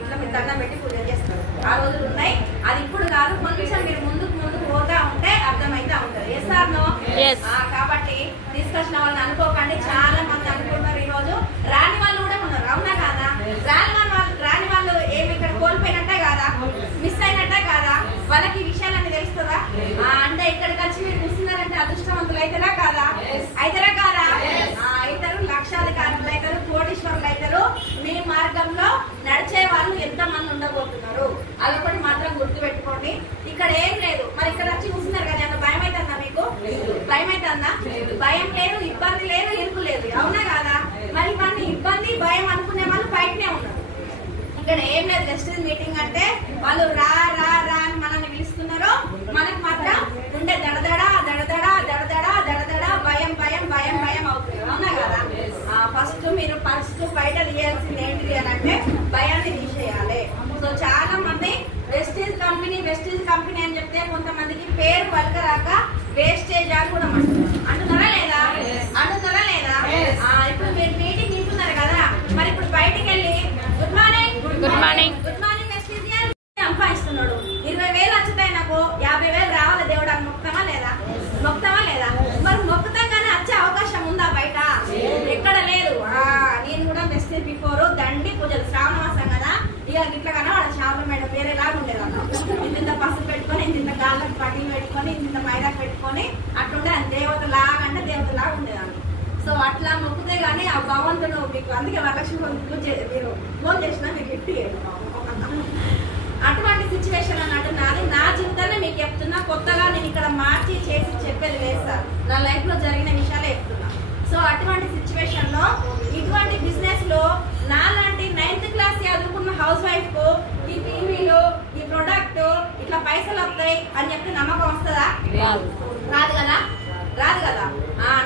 ఇట్లా మీరు దండం పెట్టి పూజ చేస్తారు. ఆ రోజులు ఉన్నాయి. అది ఇప్పుడు కాదు, కొంచెం మీరు ముందుకు పోతా ఉంటే అర్థమైతే ఉంటుంది. Yes or no? కాబట్టి తీసుకొచ్చిన వాళ్ళని అనుకోకండి. చాలా మంది అనుకుంటారు ఈ రోజు, రాని వాళ్ళు కూడా ఉన్నారు. అవునా కాదా? రాని వాళ్ళు ఏమి ఇక్కడ కోల్పోయినట్టే కాదా, మిస్ అయినట్టే కాదా? వాళ్ళకి ఈ విషయాలన్నీ తెలుస్తుందా? అంటే ఇక్కడికి వచ్చి మీరు కూర్చున్నారంటే అదృష్టవంతులు అయితేరా కాదా? అయితేరా కాదా? ఇతరు లక్షాధికారులు అవుతారు, కోటీశ్వరులు అవుతారు. మీ మార్గంలో నడిచే వాళ్ళు ఎంత మంది ఉండబోతున్నారు అదొకటి మాత్రం గుర్తు పెట్టుకోండి. ఇక్కడ ఏం లేదు. మరి ఇక్కడ వచ్చి కూర్చున్నారు కదా, అంత భయం అవుతుందా మీకు? భయం అవుతుందా? భయం లేదు, ఇబ్బంది లేదు, ఇరుకు లేదు. అవునా కాదా? మరి ఇవన్నీ ఇబ్బంది భయం అనుకునే వాళ్ళు బయటనే ఉన్నారు. ఇక్కడ ఏం లేదు, జస్ట్ మీటింగ్ అంటే వాళ్ళు రా రా రా అని మనల్ని పిలుస్తున్నారు. మనకు మాత్రం ఉండే దడదడా దడదడా దడదడా దడదడా భయం భయం భయం భయం అవుతుంది. అవునా కదా? ఫస్ట్ మీరు బయట తీయాల్సింది ఏంటిది అని అంటే భయాన్ని తీసేయాలి. సో చాలా మంది వెస్టేజ్ కంపెనీ అని చెప్తే కొంతమందికి పేరు పలకరాక వేస్టేజ్ అని కూడా అంటున్నారా లేదా? ఇప్పుడు మీరు మీటింగ్ తింటున్నారు కదా, మరి ఇప్పుడు బయటికి వెళ్ళి గుడ్ మార్నింగ్ వెస్టేజ్ సంపాదిస్తున్నాడు. 20,000 వచ్చుతాయి, నాకు 50,000 రావాలి దేవుడు అని మొక్కుతామా లేదా? మరి మొక్కుతాగానే వచ్చే అవకాశం ఉందా బయట? ఎక్కడ లేదు. నేను కూడా వెస్టేజ్ బిఫోర్ దండి పూజలు, శ్రావణ మాసం కదా, ఇక ఇట్లా కన్నా వాళ్ళ చేపల మేడ వేరేలాగా ఉండేదన్న. ఇంత పసుపు పెట్టుకొని, ఇంత గాళ్ళకి పట్టీలు పెట్టుకొని, ఇంత మైదాకు పెట్టుకొని అట్లుండే దేవతలాగా అంటే దేవతలాగా ఉండేదాన్ని. సో అట్లా మొక్కుతే గానీ ఆ భగవంతుడు మీకు, అందుకే వరలక్ష్మి మీరు ఫోన్ చేసినా మీకు గిఫ్ట్ అటువంటి సిచ్యువేషన్ అన్నట్టు నాది. నా జీవితాన్ని మీకు చెప్తున్నా, కొత్తగా నేను ఇక్కడ మార్చి చేసి చెప్పేది లేదు సార్, నా లైఫ్ లో జరిగిన విషయాలే చెప్తున్నా. సో అటువంటి సిచ్యువేషన్ లో ఇటువంటి బిజినెస్ లో నాలాంటి 9th క్లాస్ చదువుకున్న హౌస్ వైఫ్ కు ఈ టీవీలు, ఈ ప్రొడక్ట్ ఇట్లా పైసలు వస్తాయి అని చెప్పి నమ్మకం వస్తుందా? రాదు కదా.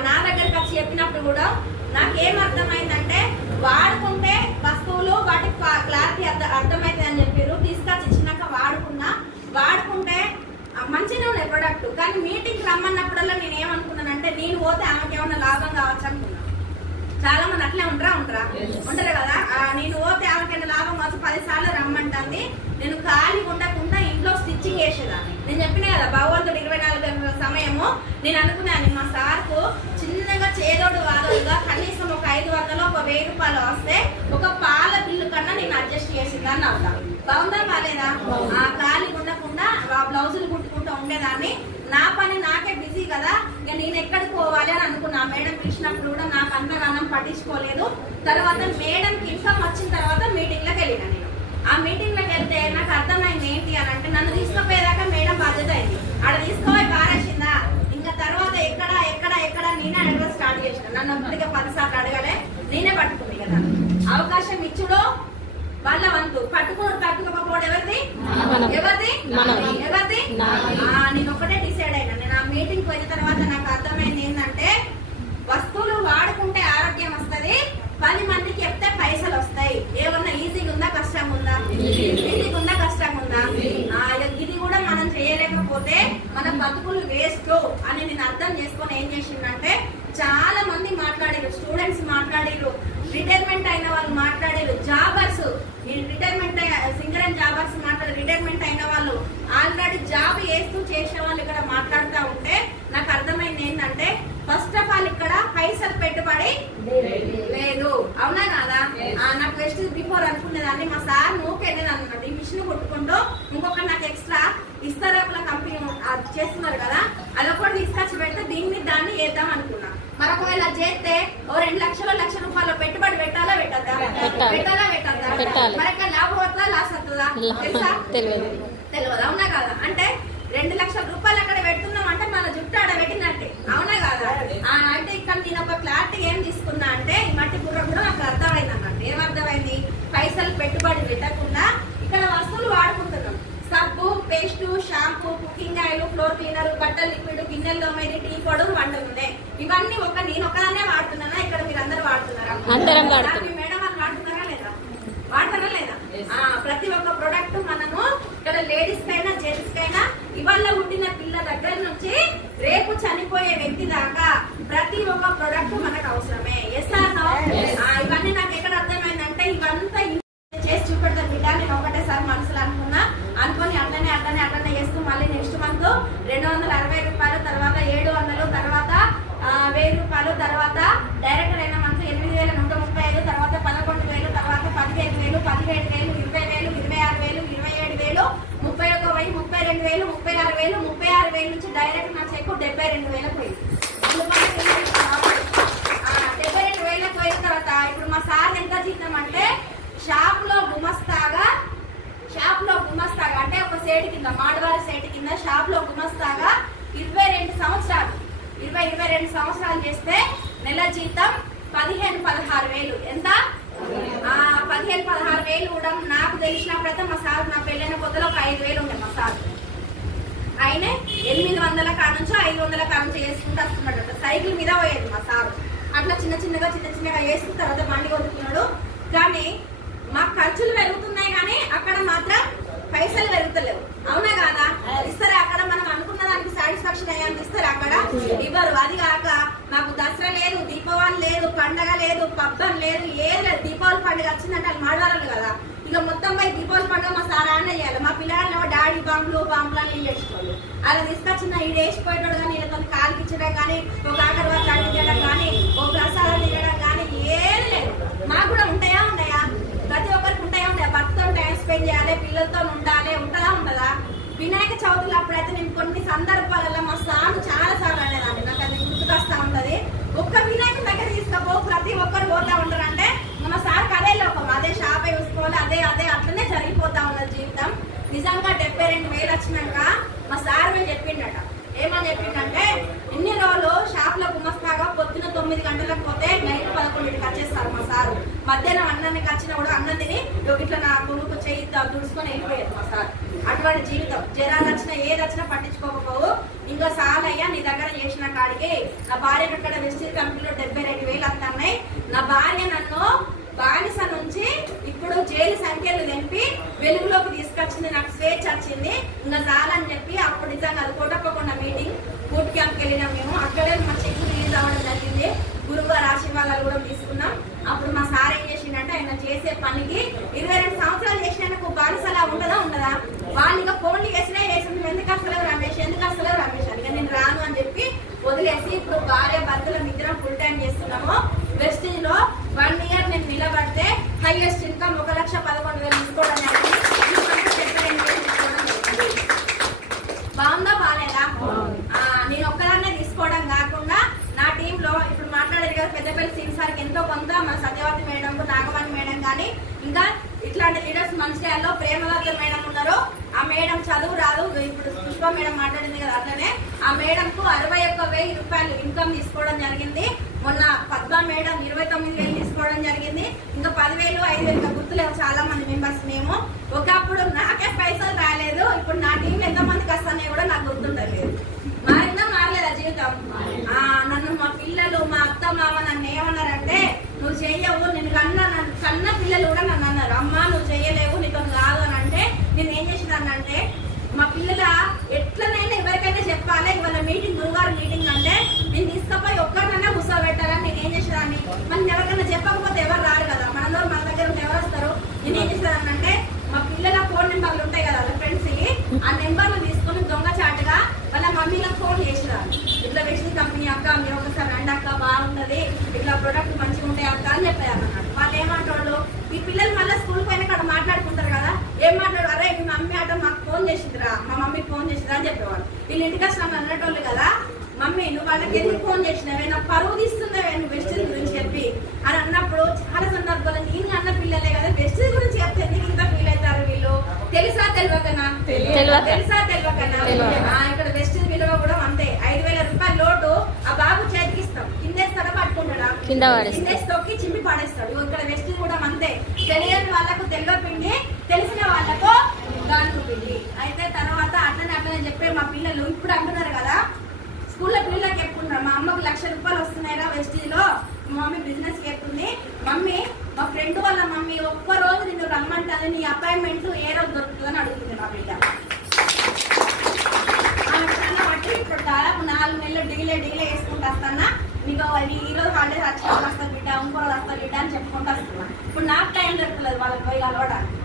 నా దగ్గరికి వచ్చి చెప్పినప్పుడు కూడా నాకేం అర్థమైందంటే, వాడుకుంటే వస్తువులు వాటికి క్లారిటీ అర్థమైంది అని చెప్పారు. తీసుకొచ్చి ఇచ్చినాక వాడుకుంటే మంచిగా ఉన్నాయి ప్రొడక్ట్. కానీ మీటింగ్ రమ్మన్నప్పుడల్లా నేను ఏమనుకున్నానంటే, నేను పోతే ఆమెకి ఏమన్నా లాభం కావచ్చు అనుకున్నాను. చాలా మంది అట్లే ఉంటారు కదా. నేను పోతే ఆమెకైనా లాభం కావచ్చు, 10 సార్లు రమ్మంటుంది. నేను ఖాళీ ఉండకుండా ఇంట్లో స్టిచ్చింగ్ చేసేదాన్ని. నేను చెప్పినా కదా, భగవంతుడు 24 గంటల సమయము. నేను అనుకున్నాను మా సార్కు చిన్నగా చేదోడు వాదోడుగా కనీసం ఒక 500 ఒక 1000 రూపాయలు వస్తే ఒక పాల బిల్లు కన్నా నేను అడ్జస్ట్ చేసిందని అవుతా. బాగుందా బాలేదా? ఖాళీ ఉండకుండా బ్లౌజులు కుట్టుకుంటూ ఉండేదాన్ని. నా పని నాకే బిజీ కదా, ఇక నేను ఎక్కడికి పోవాలి అని అనుకున్నా. మేడం పిలిచినప్పుడు కూడా నాకు అంతగానం పట్టించుకోలేదు. తర్వాత మేడంకి ఇన్కమ్ వచ్చిన తర్వాత మీటింగ్ లోకి వెళ్ళినా. నేను ఆ మీటింగ్ లోకి వెళ్తే నాకు అర్థమైంది ఏంటి అని అంటే, నన్ను తీసుకుపోయేదాకా మేడం బాధ్యత అయింది. ఆడ తీసుకోవాలి పారేసిందా, ఇంకా తర్వాత ఎక్కడ నేనే అడగడం స్టార్ట్ చేసిన. నన్ను అప్పటికే 10 సార్లు అడగలే, నేనే పట్టుకుంది కదా. అవకాశం ఇచ్చుడు వాళ్ళ వంతు, పట్టుకోకపోవడం ఎవరిది? నేను ఒకటే డిసైడ్ అయినా. నేను ఆ మీటింగ్ పోయిన తర్వాత నాకు అర్థమైంది ఏంటంటే, వస్తువులు వాడుకుంటే ఆరోగ్యం వస్తుంది, 10 మందికి చెప్తే పైసలు వస్తాయి. ఏమన్నా ఈజీగా ఉందా కష్టంగా ఉందా? ఇది కూడా మనం చేయలేకపోతే మన బతుకులు వేస్ట్ అని నేను అర్థం చేసుకొని ఏం చేసిందంటే, చాలా మంది మాట్లాడారు, స్టూడెంట్స్ మాట్లాడారు, రిటైర్మెంట్ అయిన వాళ్ళు మాట్లాడారు, జాబర్స్ సింగర్ అండ్ జాబర్స్ మాట్లాడారు, రిటైర్మెంట్ అయిన వాళ్ళు, ఆల్రెడీ జాబ్ చేసే వాళ్ళు ఇక్కడ మాట్లాడుతూ ఉంటే నాకు అర్థమైంది ఏంటంటే, ఫస్ట్ ఆఫ్ ఆల్ ఇక్కడ పైసలు పెట్టుబడి లేదు. అవునా కాదా? నాకు వెస్ట్ బిఫోర్ అనుకునేదాన్ని. మా సార్ నూకెళ్ళేది అన్నమాట, ఈ మిషన్ కొట్టుకుంటూ ఇంకొక నాకు ఎక్స్ట్రా ఇస్తారాకుల కంపెనీ చేస్తున్నారు కదా, అదొకటి తీసుకొచ్చి పెడితే దీన్ని దాన్ని వేద్దాం అనుకున్నా. మరొకవేళ చేస్తే ఓ 2 లక్షలు 1 లక్ష రూపాయలు పెట్టుబడి పెట్టాలా పెట్టద్దా? మరొక లాభం వస్తుందా లాస్ వస్తుందా? తెలియదు. అవునా కాదా? అంటే 2 లక్షల రూపాయలు అక్కడ పెడుతున్నాం అంటే మన జుట్టు ఆడ పెట్టినట్టే. అవునా కాదా? అంటే ఇక్కడ నేను ఒక క్లారిటీ ఏం తీసుకున్నా అంటే, ఈ మట్టి బుర్ర కూడా నాకు అర్థమైంది అన్నట్టు. ఏమర్థమైంది? పైసలు పెట్టుబడి పెట్టకుండా ఇక్కడ వస్తువులు వాడుకుంటున్నాం. సబ్బు, paste, shampoo, cooking oil, floor cleaner, బట్టల లిక్విడ్, గిన్నెల్లో మీద టీ పొడవు, వంట నూనె, ఇవన్నీ నేను ఒకదాన్నే వాడుతున్నానా? ఇక్కడ మీరు అందరూ వాడుతున్నారా? మేడం వాళ్ళు వాడుతున్నారా లేదా? ప్రతి ఒక్క ప్రొడక్ట్ మనము ఇక్కడ లేడీస్ కైనా జెంట్స్ కైనా, ఇవాళ పుట్టిన పిల్ల దగ్గర నుంచి రేపు చనిపోయే వ్యక్తి దాకా ప్రతి ఒక్క ప్రొడక్ట్ మనకు అవసరమే. Yes or no? ఇవన్నీ నాకు ఎక్కడ అర్థమైందంటే, ఇవంతా చేసి చూపెడతా బిడ్డ, చెక్కు 72,000 పోయింది. 72,000 పోయిన తర్వాత ఇప్పుడు మా సార్ ఎంత జీతం అంటే షాప్ లో గుమస్తాగా అంటే ఒక సేటు కింద మాడవారి సేటు కింద షాప్ లో గుమస్తాగా 22 సంవత్సరాలు చేస్తే నెల జీతం 15-16,000. ఎంత? 15-16,000 కూడా నాకు తెలిసినప్పుడైతే మా సార్ నా పెళ్ళైన కొత్తలో ఒక 5,000 ఉండే మా సార్. ఆయన 800 కాడ నుంచి 500 కాడ నుంచి వేసుకుంటూ వస్తున్నాడు. సైకిల్ మీద పోయేది మా సార్. అట్లా చిన్న చిన్నగా వేసుకున్న తర్వాత బండి కొడుతున్నాడు. కానీ మా ఖర్చులు పెరుగుతున్నాయి కానీ అక్కడ మాత్రం పైసలు పెరుగుతలేవు. అవునా కాదా? ఇస్తారా? అక్కడ మనం అనుకున్న దానికి సాటిస్ఫాక్షన్ అయ్యానికి ఇస్తారా? అక్కడ ఇవ్వరు. అది కాక మాకు దసరా లేదు, దీపావళి లేదు, పండగ లేదు, పబ్బం లేదు, ఏది లేదు. దీపావళి పండుగ వచ్చిందంటే అది మాడవాళ్ళు కదా, ఇక మొత్తం పోయి దీపావళి పండుగ మా సార్ ఆడ చేయాలి. మా పిల్లలు డాడీ బాంబులు నీళ్ళు వేసుకోవాలి. అలా తీసుకొచ్చిన ఈ వేసిపోయేటోడు కానీ వీళ్ళతో కాలుకి ఇచ్చడం కానీ ఒక ఆకర్వాళ్ళు అడిగించడం కానీ ఒక ప్రసాదం ఇవ్వడం కానీ ఏది లేదు. మాకు కూడా ఉంటాయా? ప్రతి ఒక్కరికి ఉంటాయా? భర్తతో టైం స్పెండ్ చేయాలి, పిల్లలతో ఉండాలి. ఉంటదా? వినాయక చవితులు అప్పుడైతే నేను కొన్ని సందర్భాలలో మా సార్ చాలా సార్లు అనేదాన్ని. నాకు అది గుర్తుకొస్తా ఉంటది. ఒక్క వినాయకుడి దగ్గర తీసుకపో, ప్రతి ఒక్కరు పోతా ఉంటారు. అంటే మా సార్కి అదే లోపం, అదే షాప్ చూసుకోవాలి, అదే అట్లనే జరిగిపోతా ఉన్నది జీవితం. నిజంగా 72,000 వచ్చినాక మా సార్ చెప్పిండట. ఏమని చెప్పిండంటే ఇన్ని రోజులు షాప్ లో గుమస్తాగా పొద్దున 9 గంటలకు పోతే నైట్ 11కి వచ్చేస్తారు మా సారు. మధ్యాహ్నం అన్నానికి వచ్చినా కూడా అన్నం తిని ఇట్లా నా కొడుకు చేయి దుడుచుకొని వెళ్ళిపోయారు మా సార్. అటువంటి జీవితం. జ్వరాలు వచ్చినా ఏది వచ్చినా పట్టించుకోకపోవు. ఇంకా సాలయ్యా నీ దగ్గర చేసిన కాడికి నా భార్యకు అక్కడ వెస్టిల్ కంపెనీలో 72,000 వస్తున్నాయి. నా భార్య నన్ను బానిస నుంచి ఇప్పుడు జైలు సంఖ్యలు తెంపి వెలుగులోకి తీసుకొచ్చింది, నాకు స్వేచ్ఛ వచ్చింది, ఇంకా చాలని చెప్పి అప్పుడు నిజంగా అది కోటప్పకొండ మీటింగ్ బూట్ క్యాంప్కి వెళ్ళినాం మేము. అక్కడే మా చెక్కు రిలీజ్ అవ్వడం జరిగింది. గురువుగారు ఆశీర్వాదాలు కూడా తీసుకున్నాం. అప్పుడు మా సార్ ఏం చేసిండంటే ఆయన చేసే పనికి 22 సంవత్సరాలు చేసినందుకు బానిసలా ఉండదా? వాళ్ళు ఇక ఫోన్లు చేసినా నువ్వు ఎందుకు వస్తలేవు రమేష్ అని ఇక నేను రాను అని చెప్పి వదిలేసి ఇప్పుడు భార్య భర్తల మిత్రం ఫుల్ టైం చేస్తున్నాము. వెస్టేజ్ లో 1 ఇయర్ నేను నిలబడితే హైయెస్ట్ ఇన్కమ్ 1,11,000 తీసుకోవడం జరిగింది. బాగుందా? బాగాలేదా? నేను ఒక్కదాన్నే తీసుకోవడం కాకుండా నా టీమ్ లో ఇప్పుడు మాట్లాడేది కదా పెద్దపల్లి సీన్ సార్కి ఎంతో కొంత, మన సత్యవతి మేడం, నాగవాణి మేడం కానీ ఇంకా ఇట్లాంటి లీడర్స్ మంచిర్యాలలో ప్రేమలత మేడం ఉన్నారు. ఆ మేడం చదువు రాదు, ఇప్పుడు పుష్ప మేడం మాట్లాడింది కదా అట్లనే ఆ మేడం కు 61,000 రూపాయలు ఇన్కమ్ తీసుకోవడం జరిగింది. మొన్న పద్మ మేడం 29,000 తీసుకోవడం జరిగింది. ఇంకా 10,000, 5,000 గుర్తులేవు చాలా మంది మెంబర్స్ మేము. ఒకప్పుడు నాకే పైసలు రాలేదు, ఇప్పుడు నా టీం ఎంత మందికి వస్తానే కూడా నాకు గుర్తుండలేదు. మారిందా? మారలేదా జీవితం? నన్ను మా పిల్లలు, మా అత్త మామ నన్ను ఏమన్నారంటే నువ్వు చెయ్యవు, నేను కన్న పిల్లలు కూడా నన్ను అన్నారు, అమ్మా నువ్వు చెయ్యలేవు, నీతో కాదు అని అంటే నేను ఏం చేసేదాన్నంటే మా పిల్లల ఎట్లనైనా ఎవరికైనా చెప్పాలి. ఇవాళ మీటింగ్, గురువారం మీటింగ్ అంటే నేను తీసుకుపోయి ఒక్కరినైనా కూర్చోబెట్టాలని నేను ఏం చేసేదాన్ని. మనం ఎవరికైనా చెప్పకపోతే ఎవరు రారు కదా, మన దగ్గర ఉంటే ఎవరు వస్తారు. నేను ఏం చేసేదాన్నంటే మా పిల్లల ఫోన్ నెంబర్లు ఉంటాయి కదా వాళ్ళ ఫ్రెండ్స్ కి, ఆ నెంబర్లు తీసుకుని దొంగచాటుగా వాళ్ళ మమ్మీలకు ఫోన్ చేసేదాన్ని. ఇట్లా వెస్టిల్ కంపెనీ అక్క మీరు ఒకసారి రండి అక్క, బాగుంటది, ఇట్లా ప్రొడక్ట్ మంచిగా ఉంటాయి అక్క అని చెప్పేదన్నమాట. వాళ్ళు ఏమంటారు, ఈ పిల్లలు మళ్ళీ స్కూల్ పైన అక్కడ మాట్లాడుకుంటారు కదా, ఏం మాట్లాడు, అరే మీ మమ్మీ అట మాకు ఫోన్ చేసిందిరా, మా మమ్మీకి ఫోన్ చేసిందిరా అని చెప్పేవాళ్ళు. వీళ్ళు ఇంటికి వచ్చిన అన్నటోళ్ళు కదా, మమ్మీ నువ్వు వాళ్ళకి ఎందుకు ఫోన్ చేసినావే, నాకు పరువు తీస్తున్నావే నువ్వు వెస్టిల్ గురించి చెప్పి అని అన్నప్పుడు చాలా సందర్భాలు నేను అన్న పిల్లలే కదా వెస్టిల్ గురించి చెప్తే ఎందుకు ఇంత ఫీల్ అవుతారు వీళ్ళు. తెలుసా తెలియకనా? ఇక్కడ వెస్టిల్ విలువ కూడా అంతే. 5,000 రూపాయల లోటు ఆ బాబు చేతికి ఇస్తాం, కిందేస్తాడా పట్టుకుంటాడా, కిందేసి తొక్కి చింపి పాడేస్తాడు. ఇక్కడ వెస్టిల్ కూడా అంతే. తెలియని వాళ్ళకు తెల్లపిండి, తెలిసిన వాళ్ళకు గాను పిండి. అయితే తర్వాత అట్లనే చెప్పే మా పిల్లలు ఇప్పుడు అంటున్నారు కదా స్కూల్లో పిల్లలకి చెప్పుకుంటారు, మా అమ్మకు 1,00,000 రూపాయలు వస్తున్నాయిరా వెస్టిల్లో, మా మమ్మీ బిజినెస్ చెప్తుంది, మమ్మీ మా ఫ్రెండ్ వాళ్ళ మమ్మీ ఒక్కరోజు నిన్ను రమ్మంటాను, నీ అపాయింట్మెంట్ ఏ రోజు దొరుకుతుందని అడుగుతుంది మా బిడ్డ. బట్టి ఇప్పుడు దాదాపు 4 నెలలు డీలే వేసుకుంటూ వస్తానా, మీకు ఈ రోజు హాలిడేస్ వచ్చి వస్తా బిడ్డ, ఇంకో రోజు వస్తా బిడ్డ అని చెప్పుకుంటూ వస్తున్నా. ఇప్పుడు నాకు టైం దొరకలేదు వాళ్ళకి పోయి కలవడానికి.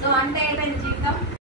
సో అంటే ఏంటంటే జీవితం